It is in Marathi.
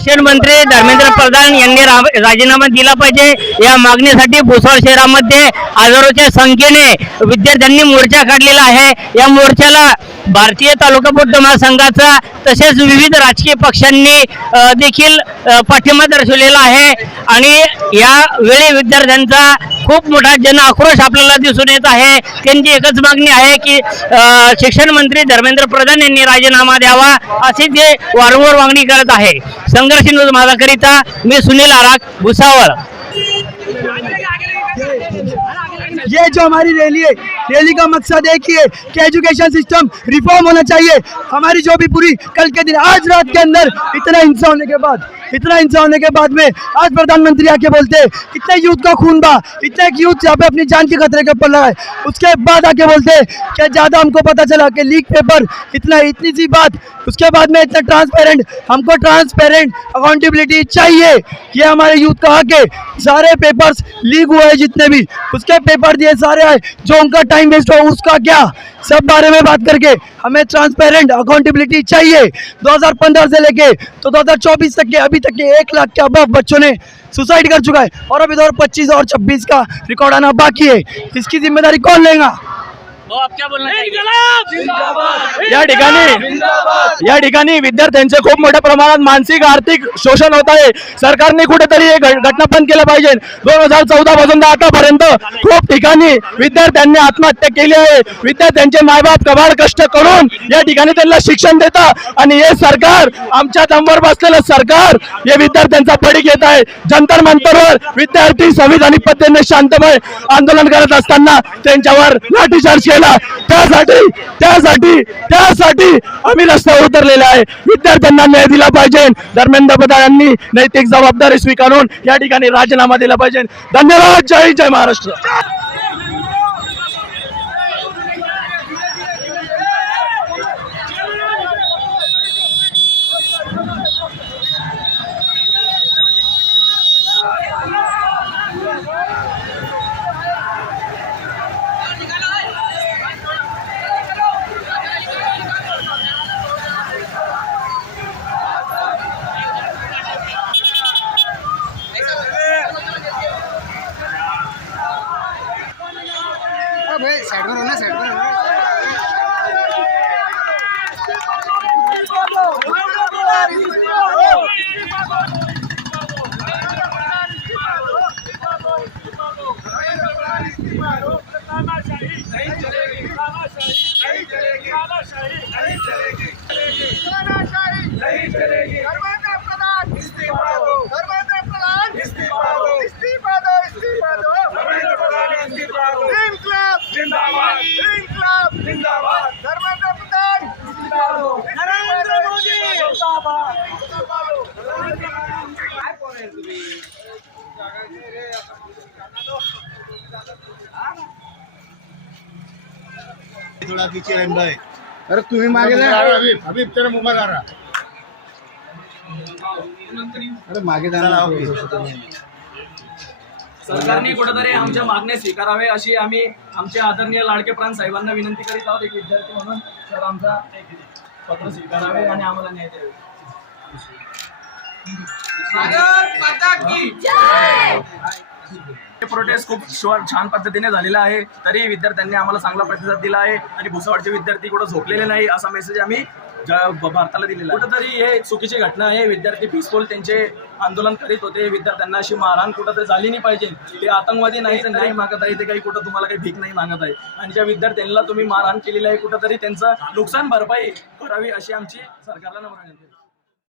शिक्षण मंत्री धर्मेंद्र प्रधान यांनी राजीनामा दिला पाहिजे या मागणीसाठी भुसावळ शहरामध्ये हजारोच्या संख्येने विद्यार्थ्यांनी मोर्चा काढलेला आहे। या मोर्चाला भारतीय तालुका बौद्ध महासंघाचा तसेच विविध राजकीय पक्षांनी देखील पाठिंबा दर्शवलेला आहे आणि या वेळी विद्यार्थ्यांचा खूप मोठा जन आक्रोश आपल्याला दिसून येत आहे। त्यांची एकच मागणी आहे की शिक्षण मंत्री धर्मेंद्र प्रधान यांनी राजीनामा द्यावा अशी ते वारंवार मागणी करत आहे। संघर्ष न्यूज माझाकरिता मी सुनील आराक, भुसावळ। ये जो हमारी रैली है, रैली का मकसद एक ही है कि एजुकेशन सिस्टम रिफॉर्म होना चाहिए। हमारी जो भी पूरी कल के दिन आज रात के अंदर इतना हिंसा होने के बाद में आज प्रधानमंत्री आके बोलते इतने यूथ का खून बहा, इतने यूथ यहाँ पे अपनी जान के खतरे के ऊपर लगाए, उसके बाद आके बोलते क्या ज़्यादा हमको पता चला कि लीक पेपर इतनी सी बात, उसके बाद में इतना ट्रांसपेरेंट, हमको ट्रांसपेरेंट अकाउंटेबिलिटी चाहिए। ये हमारे यूथ का हक है। सारे पेपर्स लीक हुए हैं जितने भी, उसके पेपर दिए सारे आए, जो उनका टाइम वेस्ट हो उसका क्या, सब बारे में बात करके हमें ट्रांसपेरेंट अकाउंटेबिलिटी चाहिए। 2015 से लेके तो 2024 तक के अभी तक के 1 लाख के अबव बच्चों ने सुसाइड कर चुका है और अभी 2025 और 26 का रिकॉर्ड आना बाकी है। इसकी जिम्मेदारी कौन लेगा? आप क्या बोलना चाहिए? या ठिकाणी विद्यार्थ्यांचे खूप मोठ्या प्रमाणात मानसिक आर्थिक शोषण होत आहे। सरकारने कुठेतरी हे घटना बंद केलं पाहिजे। 2014 पासून आतापर्यंत खूप ठिकाणी विद्यार्थ्यांनी आत्महत्या केली आहे। विद्यार्थ्यांचे मायबाप कबाड कष्ट करून या ठिकाणी त्यांना शिक्षण देतात आणि हे सरकार, आमच्या दमवर बसलेलं सरकार हे विद्यार्थ्यांचा बळी घेत आहे। जंतर मंतरवर विद्यार्थी संविधानिक पद्धतीने शांतमय आंदोलन करत असताना त्यांच्यावर लाठीचार्ज केला। त्यासाठी आम्ही रस्त्यावर उतरलेले आहे। विद्यार्थ्यांना न्याय दिला पाहिजे। धर्मेंद्र प्रधान यांनी नैतिक जबाबदारी स्वीकारून या ठिकाणी राजीनामा दिला पाहिजे। धन्यवाद। जय महाराष्ट्र। साइड में रहना, साइड में रहना। थोड़ा पीछे रहना है। अरे तुम्ही मागे जा। अभी तेरा मोबाइल आ रहा। अरे मागे जाना। सरकारने कुठेतरी आमच्या मागण्या स्वीकारावे अशी आम्ही आमचे आदरणीय लाडके प्राण साहेबांना विनंती करीत आहोत। एक विद्यार्थी म्हणून तर आमचा पत्र स्वीकारावे आणि आम्हाला न्याय द्यावे। भारत माता की जय। प्रोटेस्ट खूप छान पद्धतीने झालेला आहे, तरी विद्यार्थ्यांनी आम्हाला चांगला प्रतिसाद दिला आहे आणि भुसावळचे विद्यार्थी कुठं झोपलेले नाही असा मेसेज आम्ही भारताला दिलेला आहे। कुठेतरी हे चुकीची घटना आहे। विद्यार्थी पीसफुल त्यांचे आंदोलन करीत होते। विद्यार्थ्यांना अशी मारहाण कुठेतरी झाली नाही पाहिजे। ते आतंकवादी नाही मागत आहे, ते काही कुठं तुम्हाला काही भीक नाही मागत आहे आणि ज्या विद्यार्थ्यांना तुम्ही मारहाण केलेली आहे कुठेतरी त्यांचं नुकसान भरपाई करावी अशी आमची सरकारला नम्र विनंती आहे।